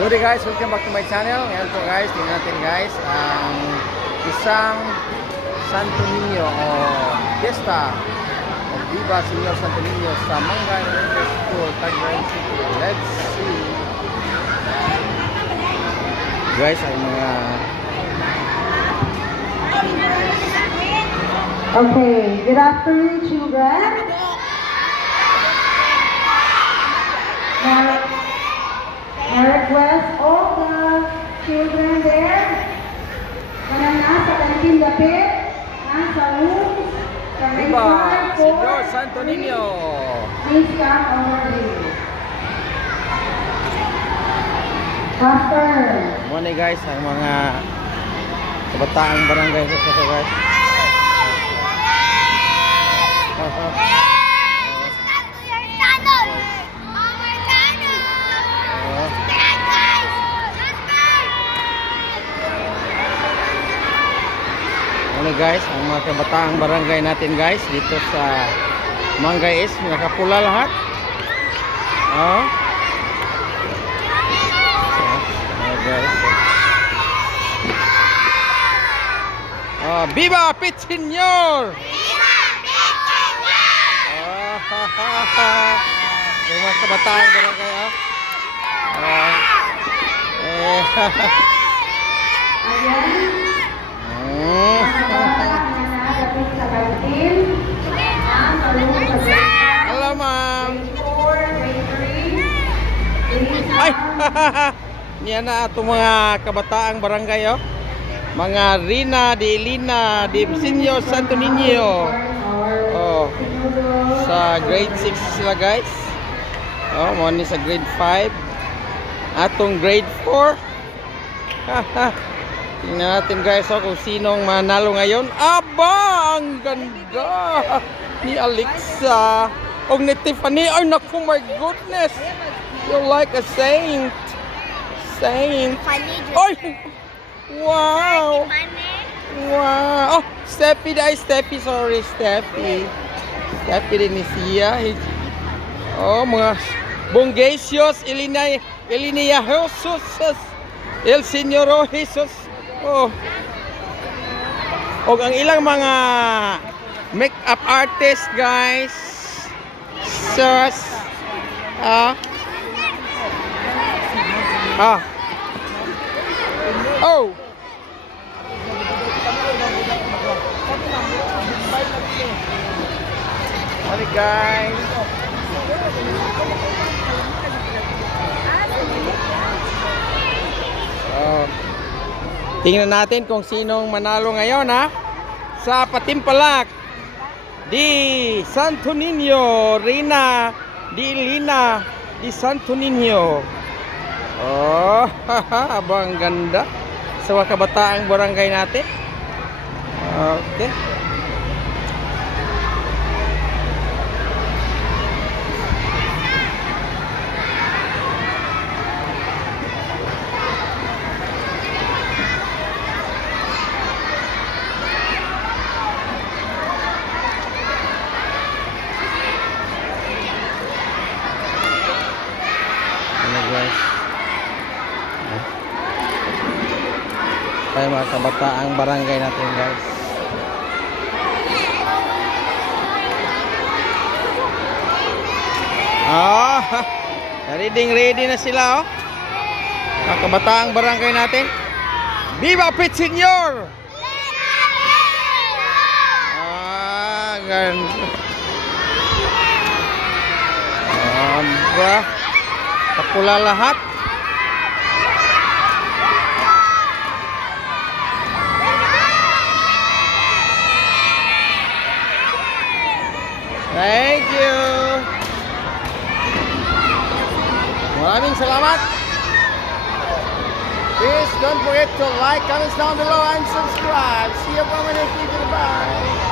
Good day guys, welcome back to my channel. Ngayon po guys, tingnan natin guys ang isang Santo Niño o Fiesta o Viva Señor Santo Niño sa Mangga Elementary School, Tagbiran City. Let's see guys ang mga Okay, good afternoon, children. I request all the children there na nasa kantin dapit, nasa rooms, Viva Señor Santo Niño. Please come over here. Pastor. Muna guys ang mga kabataang barangay sa guys. Ano guys, ang mga kabataang barangay natin guys dito sa Mangga East, nakapula lahat. Oh. Guys. Oh, Viva Pit Señor! Viva Pit Señor! Yung mga kabataang barangay oh. Hello, ma'am. Ay, niya na ato mga kabataang barangay oh. Mga Rina de Elina de Señor Santo Niño. Oh. Sa grade 6 sila guys. Oh, mo ni sa grade 5. Atong grade 4. Tingnan natin guys oh, kung sinong manalo ngayon. Aba, ang ganda ni Alexa. O ni Tiffany. Ay naku, my goodness. You're like a saint. Saint. Ay! Wow! Wow! Oh, Steffi dahil Steffi. Sorry, Steffi. Steffi din ni siya. Oh, mga Bongacios, Elina Jesus. El Señor Jesus. Oh. O ang ilang mga make-up artist guys. Sus. Oh. Hi guys. Oh. Tingnan natin kung sinong manalo ngayon ha. Sa Patimpalak di Santo Niño, Rina di Elina di Santo Niño. Oh, abang ganda sa mga kabataang barangay natin. Okay. Guys, tayo mga kabataang barangay natin guys. Ready na sila oh. Mga kabataang barangay natin. Viva Pit Señor! Ganda. Aba, kapula lahat. Thank you. Maraming salamat. Please don't forget to like, comment down below and subscribe. See you from the next video. Bye.